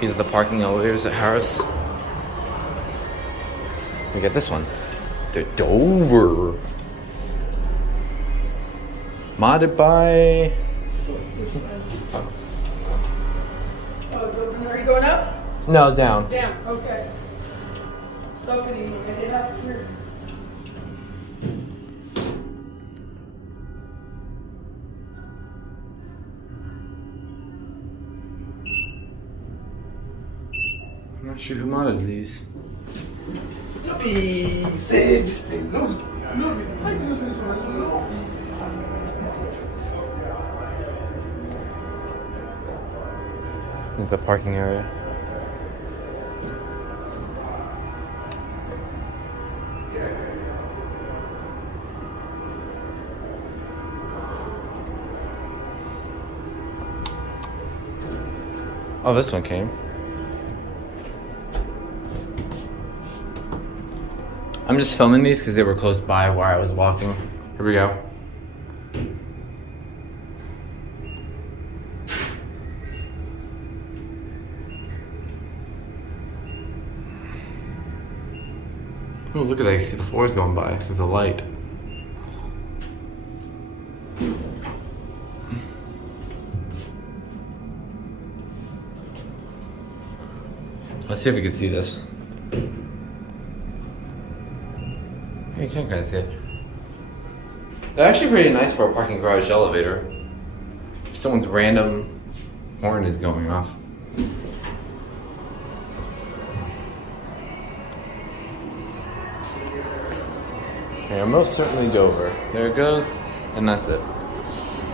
These are the parking elevators at Harrah's. We get this one. The Dover. Modded by... Oh, it's open. Are you going up? No, down. Down. Okay. It's opening. We're gonna get up here. I'm not sure who modded these. This is the parking area. Oh, this one came. I'm just filming these because they were close by where I was walking. Here we go. Oh, look at that. You can see the floors going by through the light. Let's see if we can see this. You can kind of see it. They're actually pretty nice for a parking garage elevator. If someone's random horn is going off. Okay, most certainly Dover. There it goes, and that's it.